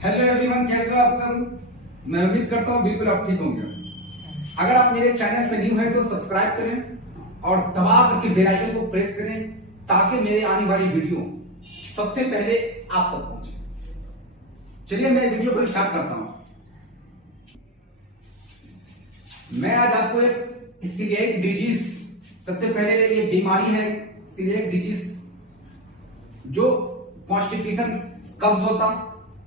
Hello everyone, कैसे हो आप सब। मैं उम्मीद करता हूँ बिल्कुल आप ठीक होंगे। अगर आप मेरे चैनल पे न्यू हैं तो सब्सक्राइब करें और दबा करके बेल आइकन को प्रेस करें ताकि मेरे आने वाली वीडियो सबसे पहले आप तक पहुंचे। चलिए मैं वीडियो को स्टार्ट करता हूं। मैं आज आपको एक सीलिएक डिजीज, सबसे पहले ये बीमारी है सीलिएक डिजीज, जो कॉन्स्टिपेशन, कब्ज होता,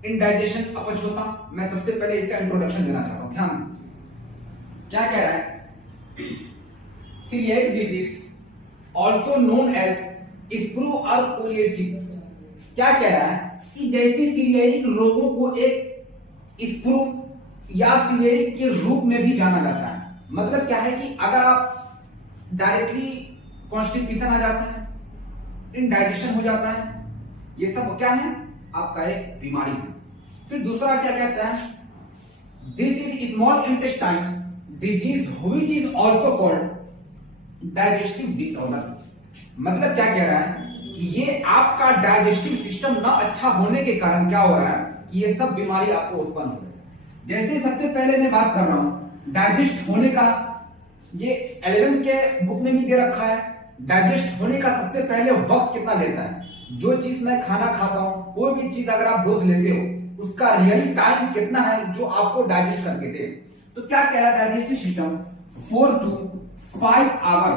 इनडाइजेशन, अपच होता। मैं सबसे पहले इसका इंट्रोडक्शन देना चाहता हूं। ध्यान, क्या कह रहा है? Coeliac disease also known as sprue और कोलिएटिक। क्या कह रहा है कि जैसे सीलिएक रोगों को एक स्क्रू या सीलिएक के रूप में भी जाना जाता है। मतलब क्या है कि अगर आप डायरेक्टली कॉन्स्टिपेशन आ जाता है, इनडाइजेशन हो जाता है, ये सब क्या है? आपका एक बीमारी है। फिर दूसरा क्या कहता है? This is small intestine disease which is also called digestive disorder. मतलब क्या कह रहा है कि ये आपका डाइजेस्टिव सिस्टम ना अच्छा होने के कारण क्या हो रहा है कि ये सब बीमारी आपको उत्पन्न हो रही है। जैसे सबसे पहले मैं बात कर रहा हूं डाइजेस्ट होने का, ये 11 के बुक में भी दे रखा है। डाइजेस्ट होने का सबसे पहले वक्त कितना लेता है? जो चीज मैं खाना खाता हूं, कोई भी चीज अगर आप डोज लेते हो, उसका रियली टाइम कितना है जो आपको डाइजेस्ट करके दे। तो क्या कह रहा है डाइजेस्टिव सिस्टम? 4 to 5 आवर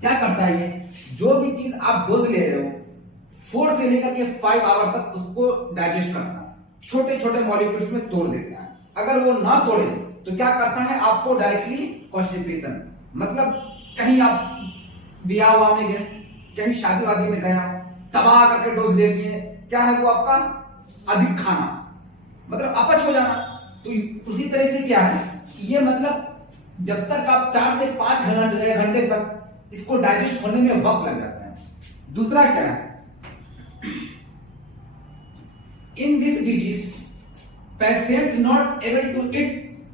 क्या करता है ये? जो भी चीज आप डोज ले रहे हो 4 से लेकर के 5 आवर तक उसको डाइजेस्ट करता है, छोटे छोटे मॉलिक्यूल्स में तोड़ देता है। अगर वो ना तोड़े तो क्या करता है? आपको डायरेक्टली कॉन्स्टिपेशन, मतलब कहीं आप ब्याह हुआ में गए, कहीं शादी वादी में गया, तबाह करके डोज ले लिए, क्या है वो आपका? अधिक खाना, मतलब अपच हो जाना। तो उसी तरह से क्या है कि ये मतलब जब तक आप 4 से 5 घंटे तक इसको डाइजेस्ट होने में वक्त लग जाता है। दूसरा क्या है? In this disease patient not able to eat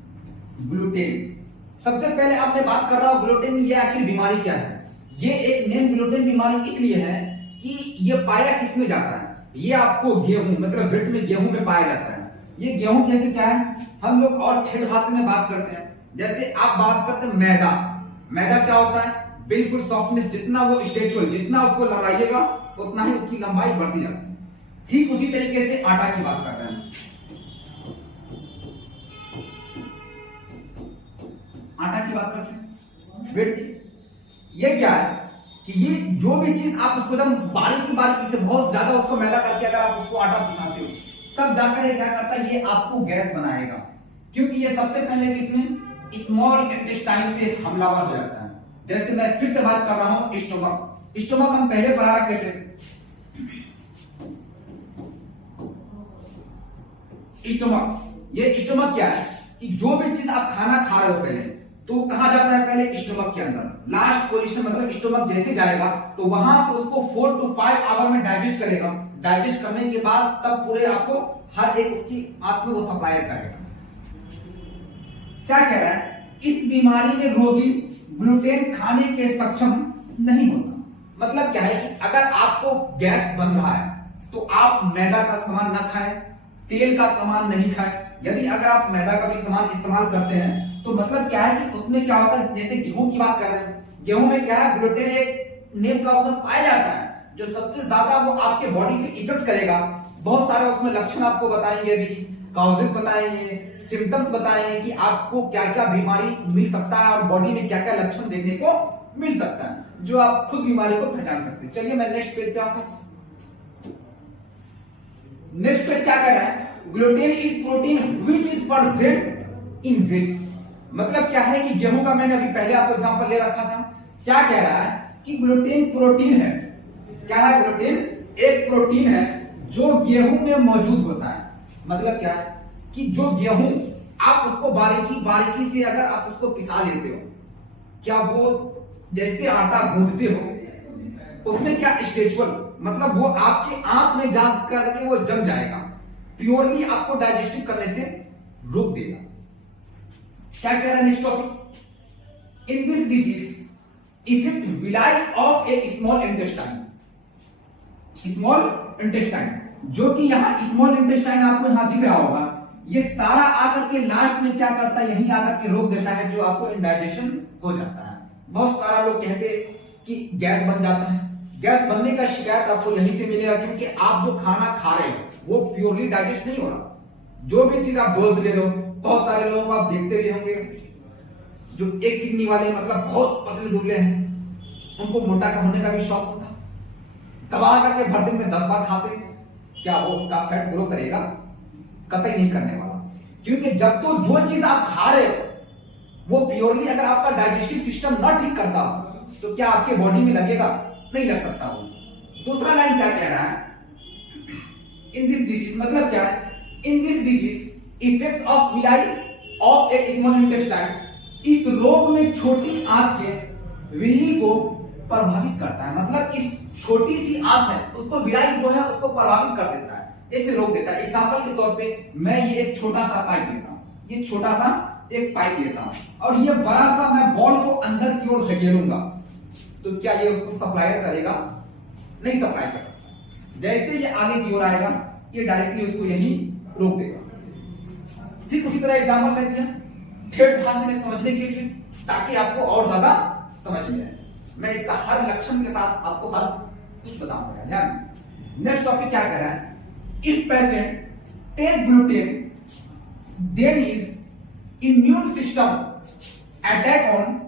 gluten. सबसे पहले अब मैं बात कर रहा हूं ग्लूटेन, ये आखिर बीमारी क्या है? ये एक नेम ग्लूटेन बीमारी इसलिए है कि ये पाया किसमें जाता है? ये आपको गेहूं, मतलब व्हिट में गेहूं में पाया जाता है। ये गेहूं कैसे क्या है? हम लोग और ठेठ भाषा में बात करते हैं। जैसे आप बात करते हैं मैदा, मैदा क्या होता है? बिल्कुल सॉफ्टनेस, जितना वो स्ट्रेचुअल, जितना उसको लंबाइएगा उतना ही उसकी लंबाई बढ़ती जाती है। ठीक उसी तरीके से आटा की बात कर रहे हैं। आटा की बात करते हैं, व्हिट की। ये क्या है कि ये जो भी चीज आप उसको एकदम बारीकी से बहुत ज्यादा उसको मैदा करके अगर आप उसको आटा पिसाते हो, तब जाकर ये क्या करता है? ये आपको गैस बनाएगा, क्योंकि ये सबसे पहले किसमें? स्मॉल इंटेस्टाइन पे हमलावर हो जाता है। जैसे मैं फिर से बात कर रहा हूं स्टोमक। स्टोमक हम पहले पढ़ा कैसे? स्टोमक, ये स्टोमक क्या है कि जो भी चीज आप खाना खा रहे हो पहले, तो कहां जाता है? पहले स्टोमक के अंदर, लास्ट पोजीशन, मतलब स्टोमक जैसे जाएगा तो वहां से उसको 4 to 5 आवर में डाइजेस्ट करेगा। डाइजेस्ट करने के बाद तब पूरे आपको हर एक उसकी आंत में वो सप्लाई करेगा। क्या कह रहा है? इस बीमारी में रोगी ग्लूटेन खाने के सक्षम नहीं होता। मतलब क्या है कि अगर आपको गैस बन रहा है तो आप मैदा का सामान ना खाएं, तेल का सामान नहीं खाएं। यदि अगर आप मैदा का भी सामान इस्तेमाल करते हैं तो मतलब क्या है कि उसमें क्या होता है? जैसे गेहूं की बात कर रहे हैं, गेहूं में क्या है? ग्लूटेन एक नेम का उसमें पाया जाता है जो सबसे ज्यादा वो आपके बॉडी पे इफेक्ट करेगा। बहुत सारे उसमें लक्षण आपको बताएंगे, भी कॉजेज बताएंगे, सिम्टम्स बताएंगे कि आपको क्या क्या बीमारी मिल सकता है और बॉडी में क्या क्या लक्षण देखने को मिल सकता है, जो आप खुद बीमारी को पहचान सकते हैं। चलिए मैं नेक्स्ट पेज पे आता हूं। नेक्स्ट पेज क्या कह रहा है? Gluten is protein which is present in wheat. मतलब क्या है कि गेहूं का मैंने अभी पहले आपको एग्जांपल ले रखा था। क्या कह रहा है कि ग्लूटेन प्रोटीन है। क्या है? ग्लूटेन एक प्रोटीन है जो गेहूं में मौजूद होता है। मतलब क्या है कि जो गेहूं आप उसको बारीकी से अगर आप उसको पिसा लेते हो, क्या वो जैसे आटा गूंथते हो उसमें क्या स्ट्रेचुअल, मतलब वो आपके आंत में जा करके वो जम जाएगा, प्योरली आपको डाइजेस्टिव करने से रोक देगा। क्या कह रहा है next topic? In this disease effect villi of A small intestine. Small intestine जो कि यहाँ स्मॉल इंटेस्टाइन आपको यहाँ दिख रहा होगा, ये सारा आकर के लास्ट में क्या करता है, यही आकर के रोक देता है, जो आपको इंडाइजेशन हो जाता है। बहुत सारा लोग कहते कि गैस बन जाता है। गैस बनने का शिकायत आपको यहीं से मिलेगा, क्योंकि आप जो खाना खा रहे हो वो प्योरली डाइजेस्ट नहीं हो रहा। जो भी चीज आप डोज ले रहे हो, बहुत सारे लोगों को आप देखते भी होंगे जो एक किडनी वाले मतलब बहुत पतले दुबले हैं, उनको मोटा होने का भी शौक होता है, दबा करके भर दिन में 10 बार खाते, क्या वो उसका फैट ग्रो करेगा? कतई नहीं करने वाला। क्योंकि जब तो जो चीज आप खा रहे हो वो प्योरली अगर आपका डाइजेस्टिव सिस्टम ना ठीक करता हो तो क्या आपके बॉडी में लगेगा? नहीं लग सकता वो। दूसरा लाइन क्या कह रहा है, इन दिस डिजीज, मतलब क्या है, in this disease effects of villi of A small intestine, इस रोग में छोटी आंत के विल्ली को प्रभावित करता है। मतलब इस छोटी सी आंत है उसको विलाई जो है उसको प्रभावित कर देता है, ऐसे रोक देता है। एग्जांपल के तौर पे मैं ये एक छोटा सा पाइप लेता हूं, ये छोटा सा एक पाइप लेता हूं और ये बड़ा सा मैं बॉल को अंदर की ओर धकेलूंगा, तो क्या ये उसको सप्लाई करेगा? नहीं सप्लाई कर सकता। जैसे ये आगे की ओर आएगा ये डायरेक्टली उसको यहीं रोक देगा। ठीक उसी तरह एग्जांपल मैं दिया ठेठ भाषा में समझने के लिए, ताकि आपको और ज्यादा समझ में आए। मैं इसका हर लक्षण के साथ आपको हर कुछ बताऊंगा। ध्यान। नेक्स्ट टॉपिक क्या कह रहा है, if patient take gluten then is immune system attack on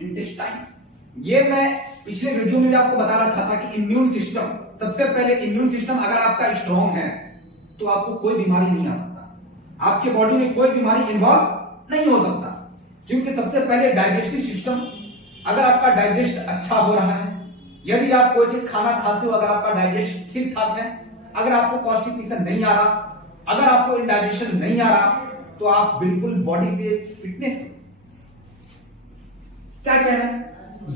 intestine. ये मैं पिछले वीडियो में भी आपको बता रखा था कि इम्यून सिस्टम, सबसे पहले इम्यून सिस्टम अगर आपका स्ट्रॉन्ग है तो आपको कोई बीमारी नहीं आ सकता, आपके बॉडी में कोई बीमारी इन्वॉल्व नहीं हो सकता। क्योंकि सबसे पहले डाइजेस्टिव सिस्टम, अगर आपका डाइजेस्ट अच्छा हो रहा है, यदि आप कोई चीज खाना खाते हो, अगर आपका डाइजेस्ट ठीक ठाक है, अगर आपको कॉन्स्टिपेशन नहीं आ रहा, अगर आपको इंडाइजेशन नहीं आ रहा, तो आप बिल्कुल बॉडी से फिटनेस। क्या कहना है,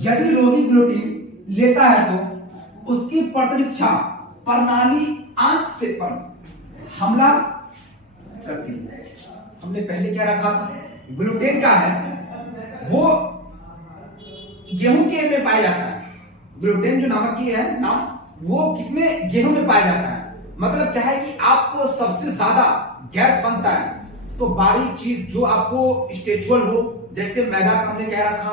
यदि रोगी ग्लूटीन लेता है तो उसकी प्रतिरक्षा प्रणाली आंत से पर हमला करती है। हमने पहले क्या रखा था, ग्लूटेन का है वो गेहूं के में पाया जाता है। ग्लूटेन जो नामक की है नाम, वो किसमें? गेहूं में पाया जाता है। मतलब क्या है कि आपको सबसे ज्यादा गैस बनता है तो बारीक चीज जो आपको स्टेचुअल हो, जैसे मैदा का हमने क्या रखा,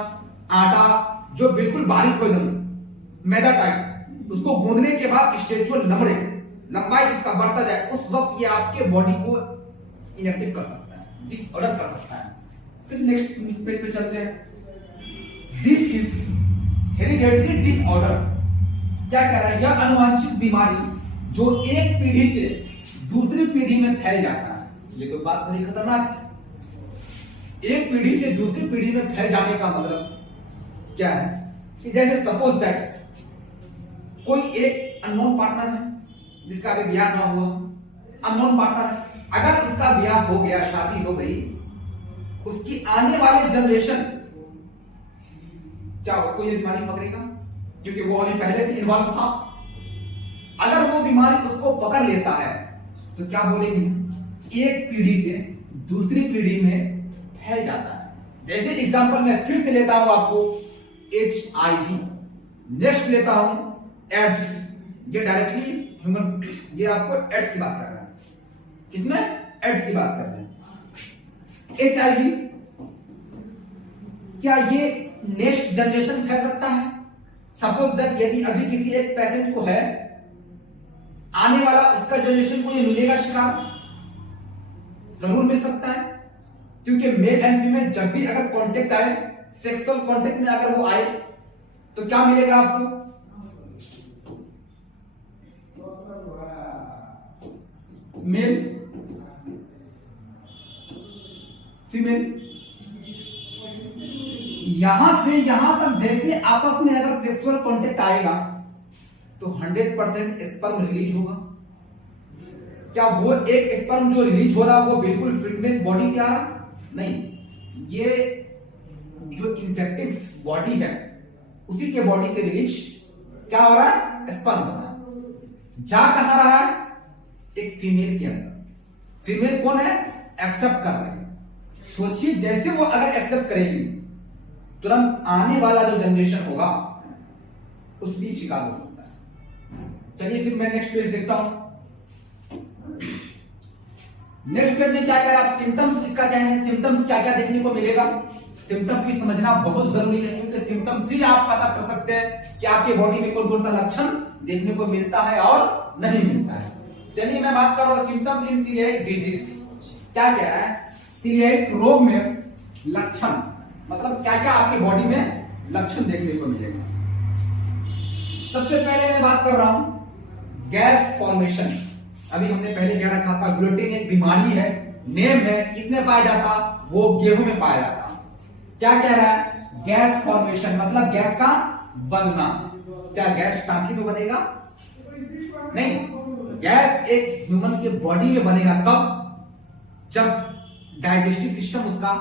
आटा जो बिल्कुल बारीक हो एकदम मैदा टाइप, उसको गूंदने के बाद स्टेचुअल नमड़े, लंबाई इसका बढ़ता जाए, उस वक्त ये आपके बॉडी को इनएक्टिव कर सकता है, डिसऑर्डर कर सकता है। फिर नेक्स्ट पेज पे चलते हैं। This is hereditary disorder. क्या कह रहा है, यह अनुवांशित बीमारी जो एक पीढ़ी से दूसरी पीढ़ी में फैल जाता है। ये तो बात बड़ी खतरनाक है। एक पीढ़ी से दूसरी पीढ़ी में फैल जाने का मतलब क्या है कि जैसे सपोज दैट कोई एक अननोन पार्टनर है जिसका अभी ब्याह ना हुआ, अननोन पार्टनर है, अगर उसका ब्याह हो गया, शादी हो गई, उसकी आने वाले जनरेशन क्या उसको ये बीमारी पकड़ेगा? क्योंकि वो अभी पहले से इन्वॉल्व था। अगर वो बीमारी उसको पकड़ लेता है तो क्या बोलेगी, एक पीढ़ी से दूसरी पीढ़ी में फैल जाता है। जैसे एग्जांपल मैं फिर से लेता हूं आपको HIV, नेक्स्ट लेता हूं एड्स, ये डायरेक्टली ह्यूमन, ये आपको एड्स की बात कर रहा है। किसमें? एड्स की बात कर रहे हैं। HIV क्या ये नेक्स्ट जनरेशन फैल सकता है? सपोज दैट यदि अभी किसी एक पेशेंट को है, आने वाला उसका जनरेशन को ये मिलेगा शिकार? जरूर मिल सकता है। क्योंकि मेल एंड फीमेल जब भी अगर कांटेक्ट आए, सेक्सुअल कांटेक्ट में अगर वो आए तो क्या मिलेगा आपको? Male female. यहां से यहां तक जैसे आपस में अगर सेक्सुअल कांटेक्ट आएगा तो 100% स्पर्म रिलीज होगा। क्या वो एक स्पर्म जो रिलीज हो रहा है वो बिल्कुल फिटनेस बॉडी से आ रहा? नहीं, ये जो इंफेक्टिव बॉडी है उसी के बॉडी से रिलीज क्या हो रहा है? स्पर्म हो रहा है। जा कहां रहा है? एक फीमेल के अंदर। फीमेल कौन है? एक्सेप्ट कर रही है। सोचिए जैसे वो अगर एक्सेप्ट करेगी तुरंत आने वाला जो जनरेशन होगा उस भी शिकार हो सकता है। चलिए फिर मैं नेक्स्ट पेज देखता हूं। नेक्स्ट पेज में क्या कह रहा है, सिम्टम्स इसका क्या है, सिम्टम्स क्या क्या देखने को मिलेगा। सिम्टम्स भी समझना बहुत जरूरी है, क्योंकि सिम्टम्स ही आप पता कर सकते हैं कि आपके बॉडी में कौन कौन सा लक्षण देखने को मिलता है और नहीं मिलता है। चलिए मैं बात कर रहा हूं सिम्टम्स इन सीलिएक डिजीज। क्या कह रहा है, सीलिएक रोग में लक्षण, मतलब क्या क्या आपकी बॉडी में लक्षण देखने को मिलेगा। सबसे पहले मैं बात कर रहा हूं गैस फॉर्मेशन। अभी हमने पहले क्या रखा था, ग्लूटेन एक बीमारी है, नेम है, किसमें पाया जाता, वो गेहूं में पाया जाता। क्या कह रहा है, गैस फॉर्मेशन मतलब गैस का बनना। क्या गैस टांकी में बनेगा, नहीं, गैस एक ह्यूमन के बॉडी में बनेगा कब, जब डाइजेस्टिव सिस्टम उसका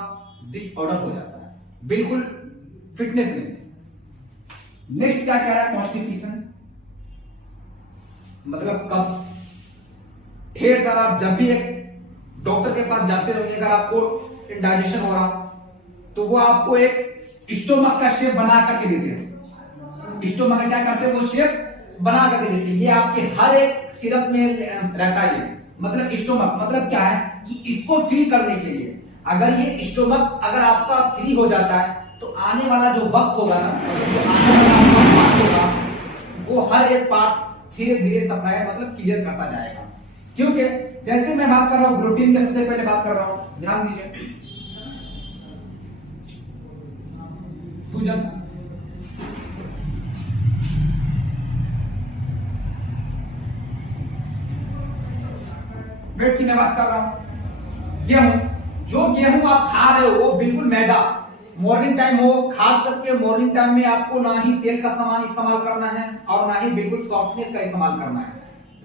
डिसऑर्डर हो जाता है, बिल्कुल फिटनेस में। नेक्स्ट क्या कह रहा है, कॉन्स्टिपेशन मतलब कब। ढेर सारा आप जब भी एक डॉक्टर के पास जाते होंगे, अगर आपको इंडाइजेशन हो रहा तो वो आपको एक स्टोमक का शेप बना करके देते हैं। स्टोमक का क्या करते हैं, वो शेप बना करके देते हैं। ये आपके हर एक सिरप में रहता है। मतलब स्टोमक मतलब क्या है कि इसको फिल करने के लिए अगर ये स्टोमक अगर आपका फ्री हो जाता है तो आने वाला जो वक्त होगा ना, जो आने वाला वक्त होगा वो हर एक पार्ट धीरे धीरे सप्लाई मतलब क्लियर करता जाएगा। क्योंकि जैसे मैं बात कर रहा हूं ग्लूटेन की, सबसे पहले बात कर रहा हूं, ध्यान दीजिए, सूजन, वेट की मैं बात कर रहा हूं, गेहूं, जो गेहूं आप खा रहे हो वो बिल्कुल मैदा, मॉर्निंग टाइम हो, खास करके मॉर्निंग टाइम में आपको ना ही तेल का सामान इस्तेमाल करना है और ना ही बिल्कुल सॉफ्टनेस का इस्तेमाल करना है।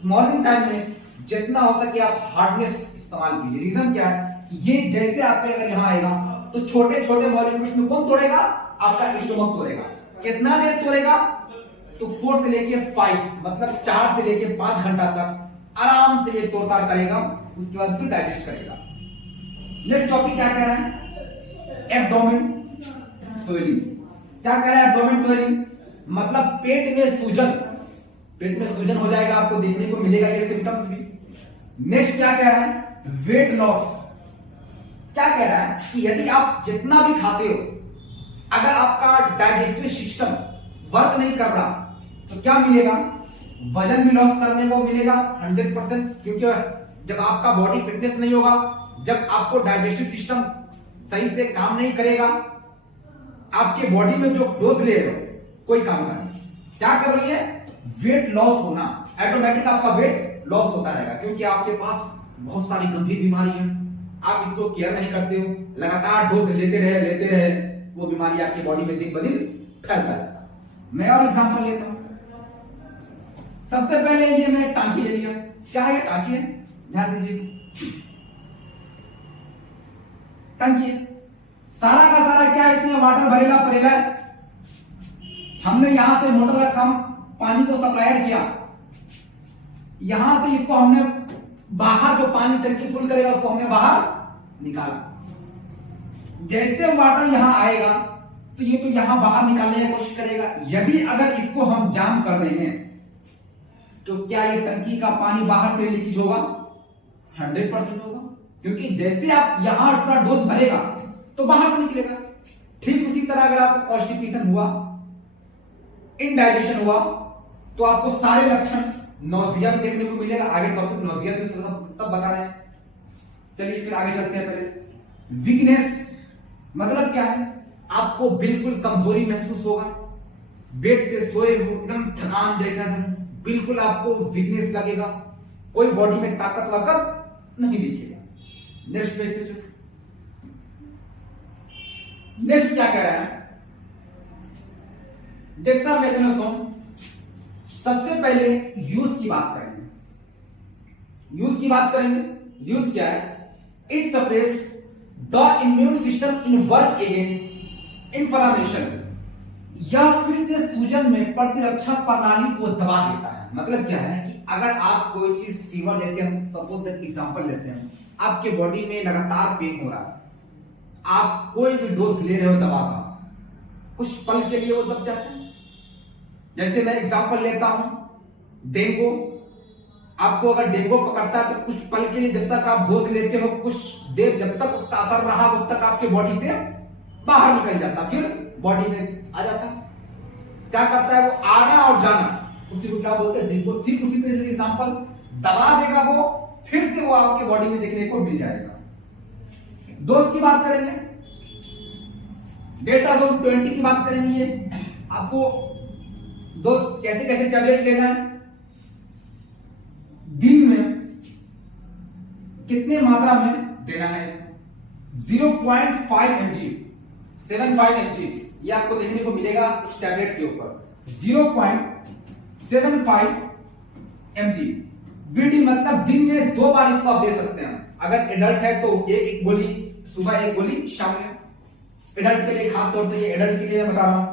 मॉर्निंग टाइम में जितना होता कि आप हार्डनेस इस्तेमाल कीजिए। रीजन क्या है कि ये जैसे आपके अगर यहाँ आएगा तो छोटे छोटे मॉलिक्यूल्स में कौन तोड़ेगा, आपका स्टोमक तोड़ेगा। कितना देर तोड़ेगा, तो 4 से लेके 5 मतलब 4 से लेके 5 घंटा तक आराम से ये तोड़ताड़ करेगा, उसके बाद फिर डाइजेस्ट करेगा। नेक्स्ट टॉपिक क्या कह रहा है, एब्डोमेन स्वेलिंग। क्या कह रहा है, एब्डोमेन स्वेलिंग मतलब पेट में सूजन, पेट में सूजन हो जाएगा, आपको देखने को मिलेगा ये सिम्टम्स भी। नेक्स्ट क्या कह रहा है, वेट लॉस। क्या कह रहा है कि यदि आप जितना भी खाते हो, अगर आपका डाइजेस्टिव सिस्टम वर्क नहीं कर रहा तो क्या मिलेगा, वजन भी लॉस करने को मिलेगा 100%। क्योंकि जब आपका बॉडी फिटनेस नहीं होगा, जब आपको डाइजेस्टिव सिस्टम सही से काम नहीं करेगा, आपके बॉडी में जो डोज ले रहे हो कोई काम का नहीं। क्या कर रही है, वेट लॉस होना, ऑटोमेटिक आपका वेट लॉस होता रहेगा। क्योंकि आपके पास बहुत सारी गंभीर बीमारी है, आप इसको केयर नहीं करते हो, लगातार डोज लेते रहे, वो बीमारी आपकी बॉडी में दिन ब दिन फैलता रहता। मैं और एग्जांपल लेता हूं। सबसे पहले ये मैं टांकी ले लिया। क्या है, टांकी है, ध्यान दीजिए, टांकी है, सारा का सारा क्या इतने वाटर भरेगा पड़ेगा। हमने यहां से मोटर का काम पानी को सप्लाई किया, यहां से इसको हमने बाहर, जो पानी टंकी फुल करेगा उसको हमने बाहर निकाला। जैसे वाटर यहां आएगा तो ये तो यहां बाहर निकालने की कोशिश करेगा। यदि अगर इसको हम जाम कर देंगे तो क्या ये टंकी का पानी बाहर से लीकेज होगा, 100% होगा। क्योंकि जैसे आप यहां अपना डोज भरेगा तो बाहर से निकलेगा। ठीक उसी तरह अगर आपको कॉन्स्टिपेशन हुआ, इनडाइजेशन हुआ, तो आपको सारे लक्षण, नौसिया भी देखने को मिलेगा। आगे टॉपिक नौसिया भी सब बता रहे हैं। चलिए फिर आगे चलते हैं। पहले वीकनेस मतलब क्या है, आपको बिल्कुल कमजोरी महसूस होगा, बेड पे सोए हो एकदम थकान जैसा, बिल्कुल आपको वीकनेस लगेगा, कोई बॉडी में ताकत वाकत नहीं दिखेगा। नेक्स्ट पेज पे चलते। नेक्स्ट क्या कह रहा है, डेक्सामेथासोन। सबसे पहले यूज की बात करेंगे। यूज क्या है, it suppress the immune system in work against inflammation, या फिर से सूजन में प्रतिरक्षा प्रणाली को दबा देता है। मतलब क्या है कि अगर आप कोई चीज फीवर, जैसे हम सपोज एग्जांपल लेते हैं, आपके बॉडी में लगातार पेन हो रहा है, आप कोई भी डोज ले रहे हो दवा का, कुछ पल के लिए वो दब जाता है। जैसे मैं एग्जांपल लेता हूं, डेंगू, आपको अगर डेंगू पकड़ता है तो कुछ पल के लिए जब तक आप डोज लेते हो, कुछ देर जब तक उसका असर रहा तब तक आपके बॉडी से बाहर निकल जाता, फिर बॉडी में आ जाता। क्या करता है वो, आना और जाना, उसी को क्या बोलते हैं, डेंगू। ठीक उसी तरीके से एग्जांपल दबा देगा वो, फिर से वो आपके बॉडी में देखने को मिल जाएगा। डोज की बात करेंगे, डेल्टाजोन 20 की बात करेंगे। आपको डोज कैसे कैसे टैबलेट लेना है, दिन में कितने मात्रा में देना है, 0.5 mg, 75 mg, ये आपको देखने को मिलेगा उस टैबलेट के ऊपर। 0.75 mg बीडी, मतलब दिन में 2 बार इसको आप दे सकते हैं। अगर एडल्ट है तो एक गोली सुबह, एक गोली शाम में। एडल्ट के लिए, खास तौर से ये एडल्ट के लिए मैं बता रहा हूं।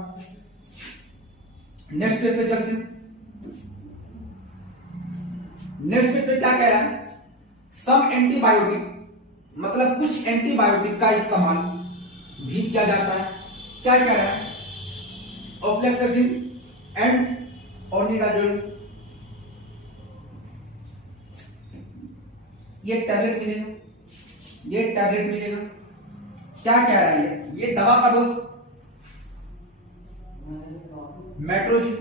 नेक्स्ट पेज पे चलते हैं। नेक्स्ट पेज पे क्या कह रहा है, सम एंटीबायोटिक, मतलब कुछ एंटीबायोटिक का इस्तेमाल भी किया जाता है। क्या कह रहा है, ऑफ्लैक्सासिन एंड ओर्निडाजोल, ये टैबलेट मिलेगा, ये टैबलेट मिलेगा। क्या कह रहा है, ये दवा का डोज मेट्रोजिन,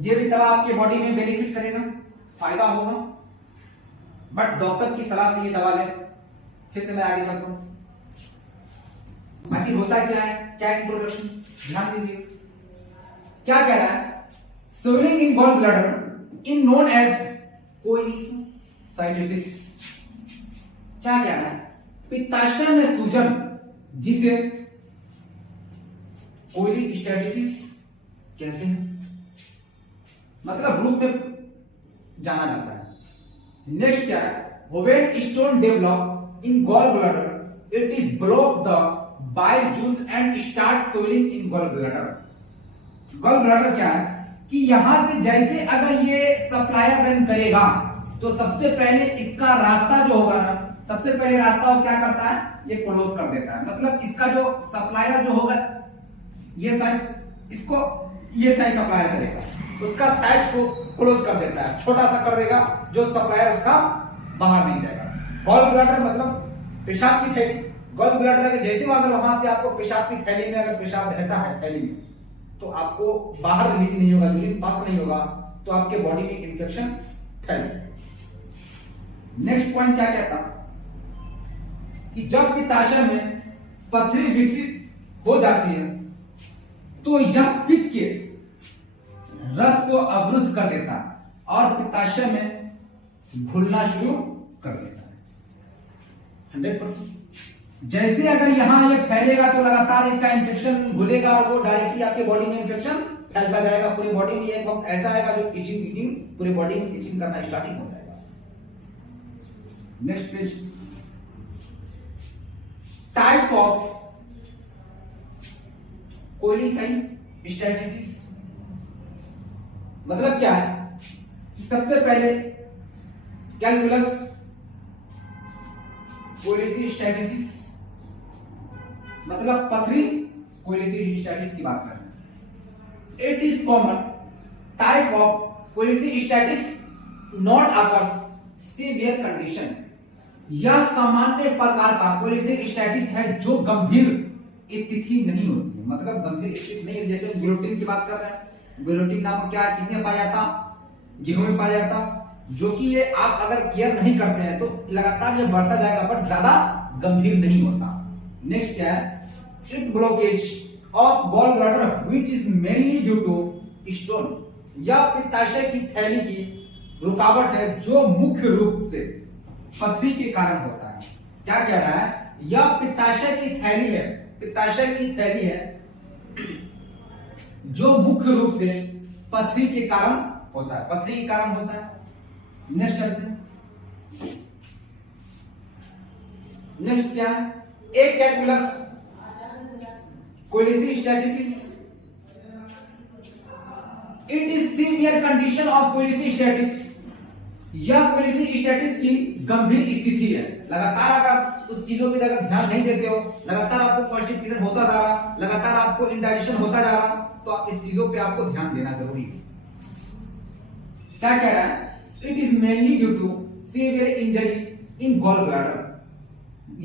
ये भी दवा आपके बॉडी में बेनिफिट करेगा, फायदा होगा, बट डॉक्टर की सलाह से ये दवा लें। फिर से मैं आगे चलता हूं। बाकी होता क्या है, क्या इंट्रोडक्शन, ध्यान दीजिए। क्या कह रहा है, swelling in gall bladder in known as cholecystitis. क्या कह रहा है, पित्ताशय में सूजन जिसे कोइलिस्टाइटिस कहते हैं, मतलब रूप में जाना जाता है। नेक्स्ट क्या है, when stone develop in gall bladder it is block the bile juice and start swelling in gall bladder. Gall bladder क्या है कि यहां से जैसे अगर ये सप्लायर रन करेगा तो सबसे पहले इसका रास्ता जो होगा ना, सबसे पहले रास्ता वो क्या करता है, ये क्लोज कर देता है। मतलब इसका जो सप्लायर जो होगा, ये साइड, इसको ये साइड सप्लायर करेगा, उसका साइड को क्लोज कर देता है, छोटा सा कर देगा, जो सप्लायर उसका बाहर नहीं जाएगा। गॉल ब्लैडर मतलब पेशाब की थैली। गॉल ब्लैडर अगर जैसे अगर वहां से आपको पेशाब की थैली में अगर पेशाब रहता है थैली में, तो आपको बाहर रिलीज नहीं होगा, यूरिन पास नहीं होगा, तो आपके बॉडी में इंफेक्शन फैलेगा। नेक्स्ट पॉइंट क्या कहता कि जब पित्ताशय में पथरी विकसित हो जाती है तो यह पित्त के रस को अवरुद्ध कर देता है और पित्ताशय में घुलना शुरू कर देता है। 100%। जैसे अगर यहां ये फैलेगा तो लगातार इसका इंफेक्शन घुलेगा और वो डायरेक्टली आपके बॉडी में इंफेक्शन फैलता जाएगा। पूरी बॉडी में एक वक्त ऐसा आएगा जो इचिंग पूरी बॉडी में इचिंग करना स्टार्टिंग हो जाएगा। Next page, types of cholecystitis. मतलब क्या है, सबसे पहले कैलकुलस कोइलिसाइटिस, मतलब पथरी कोइलिसाइटिस की बात कर रहे हैं। It is common type of cholecystitis not occurs severe condition. यह सामान्य प्रकार का कोइलिसाइटिस है जो गंभीर स्थिति नहीं होती है, मतलब गंभीर स्थिति नहीं। जैसे ग्लूटीन की बात कर रहे हैं, ग्लूटीन नामक क्या किसमें पाया जाता, गेहूं में पाया जाता, जो कि ये आप अगर केयर नहीं करते हैं तो लगातार ये बढ़ता जाएगा, बट ज्यादा गंभीर नहीं होता। नेक्स्ट क्या है, it blockage of gall bladder which is mainly due to stone. यह पित्ताशय की थैली की रुकावट है जो मुख्य रूप से पथरी के कारण होता है। क्या कह रहा है, यह पित्ताशय की थैली है, पित्ताशय की थैली है जो मुख्य रूप से पथरी के कारण होता है, पथरी के कारण होता है। नेक्स्ट चलते हैं। नेक्स्ट क्या है, एक calculus cholecystitis. It is severe condition of cholecystitis. यह कोइलिसाइटिस की गंभीर स्थिति है। लगातार अगर आप उस चीजों पे अगर ध्यान नहीं देते हो, लगातार आपको कॉन्स्टिपेशन होता जा रहा, लगातार आपको इंडाइजेशन होता जा रहा, तो इस चीजों पे आपको ध्यान देना जरूरी है। क्या कह रहा है, it is mainly due to severe injury in gall bladder.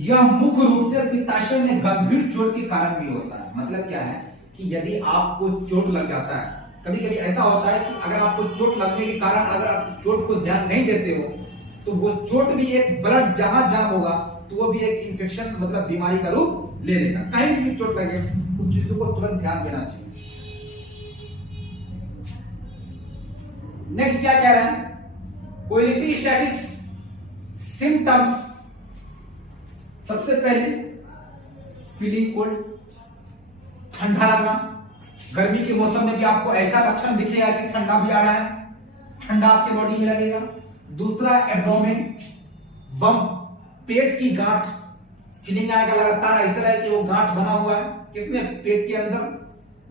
यह मुख्य रूप से पित्ताशय में गंभीर चोट के कारण भी होता है। मतलब क्या है कि यदि आपको चोट लग जाता है, कभी कभी ऐसा होता है कि अगर आपको चोट लगने के कारण अगर आप चोट को ध्यान नहीं देते हो तो वो चोट भी एक ब्लड जहां जाम होगा तो वो भी एक इन्फेक्शन मतलब बीमारी का रूप ले लेगा। कहीं भी चोट लगे उस चीजों को तुरंत ध्यान देना चाहिए। नेक्स्ट क्या कह रहा है, कोलिसिस्टैटिस सिम्टम्स। सबसे पहले फीलिंग कोल्ड, ठंडा लगना। गर्मी के मौसम में भी आपको ऐसा लक्षण दिखेगा कि ठंडा भी आ रहा है, ठंडा आपके बॉडी में लगेगा। दूसरा एब्डोमेन बम, पेट की गांठ फीलिंग आएगा लगातार, ऐसा है कि वो गांठ बना हुआ है किसमें, पेट के अंदर।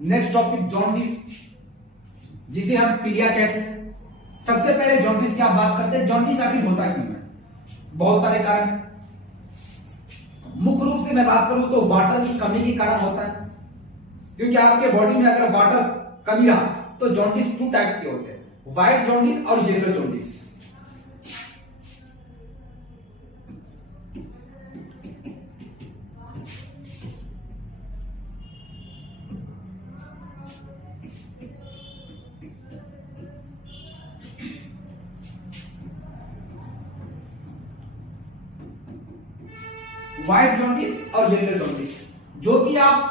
नेक्स्ट टॉपिक जॉन्डिस, जिसे हम पीलिया कहते हैं। सबसे पहले जॉन्डिस की आप बात करते हैं। जॉन्डिस आखिर होता क्यों है, बहुत सारे कारण। मुख्य रूप से मैं बात करूं तो वाटर की कमी के कारण होता है, क्योंकि आपके बॉडी में अगर वाटर कमी रहा तो जॉन्डिस 2 टाइप्स के होते हैं, व्हाइट जॉन्डिस और येलो जॉन्डिस। व्हाइट जॉन्डिस और येलो जॉन्डिस, जो कि आप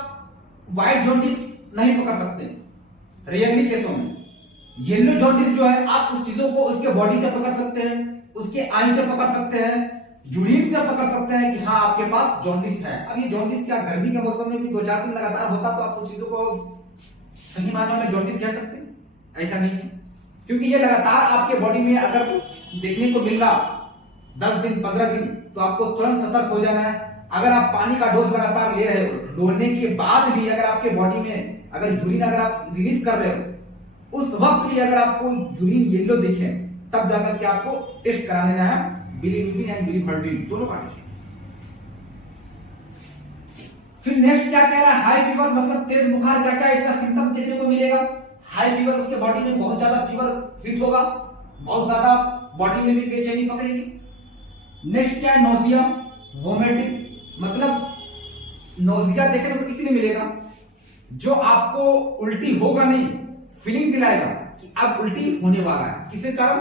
व्हाइट जॉन्डिस नहीं पकड़ सकते रियली केसों में। येलो जॉन्डिस जो है आप उस चीजों को उसके बॉडी से पकड़ सकते हैं, उसके आई से पकड़ सकते हैं, यूरिन से पकड़ सकते हैं कि हाँ आपके पास जॉन्डिस है। अब ये जॉन्डिस क्या गर्मी के मौसम में भी 2-4 दिन लगातार होता तो आप उस चीजों को सही मायनों में जॉन्डिस कह सकते हैं? ऐसा नहीं है, क्योंकि ये लगातार आपके बॉडी में अगर देखने को मिल रहा 10 दिन 15 दिन तो आपको तुरंत सतर्क हो जाना है। अगर आप पानी का डोज लगातार ले रहे हो, डोलने के बाद भी अगर आपके बॉडी में अगर यूरिन अगर आप रिलीज कर रहे हो, उस वक्त भी अगर आपको यूरिन येलो दिखे तब जाकर के आपको टेस्ट करा लेना है, बिलीरुबिन एंड बिलीवर्बिन दोनों का टेस्ट। फिर नेक्स्ट क्या कह रहा है, हाई फीवर, मतलब तेज बुखार। क्या क्या इसका सिम्टम देखने को मिलेगा, हाई फीवर, उसके बॉडी में बहुत ज्यादा फीवर हिट होगा, बहुत ज्यादा बॉडी में भी बेचैनी पकड़ेगी। नेक्स्ट क्या है, नोजिया, वोमिटिंग, मतलब नोजिया देखने को इसलिए मिलेगा जो आपको उल्टी होगा नहीं, फीलिंग दिलाएगा कि अब उल्टी होने वाला है, किसी कारण,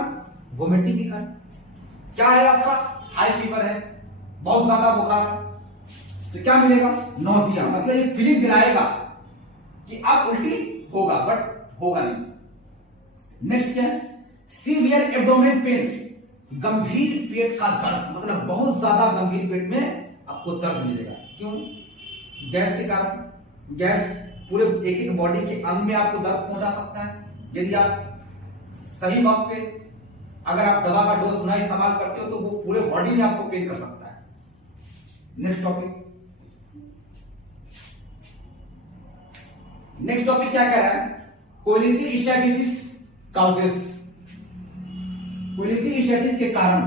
वोमिटिंग के कारण। क्या है आपका, हाई फीवर है, बहुत ज्यादा बुखार, तो क्या मिलेगा, नोजिया, मतलब ये फीलिंग दिलाएगा कि अब उल्टी होगा बट होगा नहीं। नेक्स्ट क्या है, सीवियर एब्डोमेन पेन, गंभीर पेट का दर्द, मतलब बहुत ज्यादा गंभीर पेट में आपको दर्द मिलेगा। क्यों, गैस के कारण। गैस पूरे एक एक बॉडी के अंग में आपको दर्द पहुंचा सकता है यदि आप सही वक्त पे अगर आप दवा का डोज ना इस्तेमाल करते हो तो वो पूरे बॉडी में आपको पेन कर सकता है। नेक्स्ट टॉपिक क्या कह रहा है, कोलिसिस्टैटिस काउजेस, कोलिसिस्टैटिस के कारण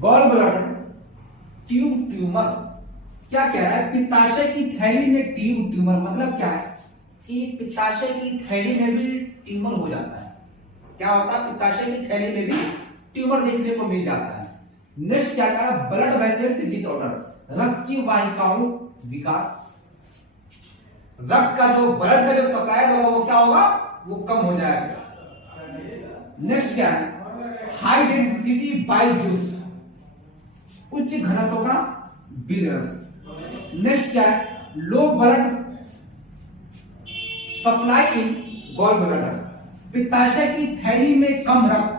गॉल ब्लैडर ट्यूमर। क्या कह रहा है, पित्ताशय की थैली में ट्यूमर, मतलब क्या है कि पित्ताशय की थैली में भी ट्यूमर हो जाता है। क्या होता है, पित्ताशय की थैली में भी ट्यूमर देखने को मिल जाता है। नेक्स्ट क्या कह रहा है, ब्लड वेसल्स डिसऑर्डर, रक्त की वाहिकाओं विकार, रक्त का जो ब्लड का जो सप्लाई होगा वो क्या होगा, वो कम हो जाएगा। नेक्स्ट क्या है, हाई डेंसिटी बाइल जूस, उच्च घनत्व का बीज रस। नेक्स्ट क्या है, low blood supply in gall bladder, पित्ताशय की थैली में कम रक्त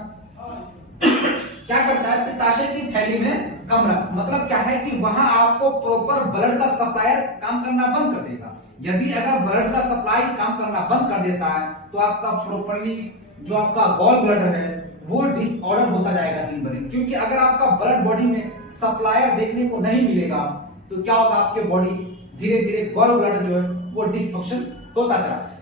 क्या करता है, पित्ताशय की थैली में कम रक्त, मतलब क्या है कि वहां आपको प्रॉपर ब्लड का सप्लायर काम करना बंद कर देगा। यदि अगर ब्लड का सप्लाई काम करना बंद कर देता है तो आपका प्रॉपरली जो आपका गॉल ब्लैडर है वो डिसऑर्डर होता जाएगा दिन ब दिन, क्योंकि अगर आपका ब्लड बॉडी में सप्लायर देखने को नहीं मिलेगा तो क्या होगा, आपके बॉडी धीरे धीरे गॉल ब्लैडर जो है वो डिसफंक्शन होता जाता है।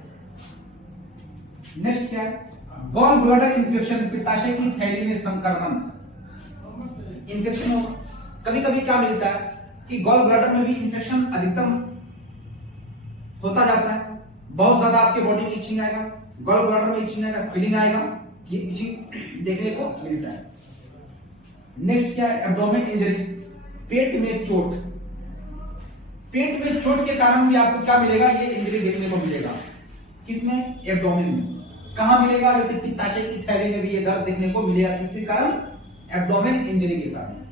नेक्स्ट क्या है, गॉल ब्लैडर इन्फेक्शन, पित्ताशय की थैली में संक्रमण, इन्फेक्शन होगा। कभी कभी क्या मिलता है कि गॉल ब्लैडर में भी इन्फेक्शन अधिकतम होता जाता है, बहुत ज्यादा आपके बॉडी में इचिंग आएगा, गॉल ब्लैडर में इचिंग आएगा, फीलिंग आएगा, ये इचिंग देखने को मिलता है। नेक्स्ट क्या है, एब्डोमेन इंजरी, पेट में चोट। पेट में चोट के कारण भी आपको क्या मिलेगा, ये इंजरी देखने को मिलेगा। किसमें, एब्डोमेन में। कहां मिलेगा, पित्ताशय की थैली में भी ये दर्द देखने को मिलेगा, किसके कारण, एब्डोमेन इंजरी के कारण।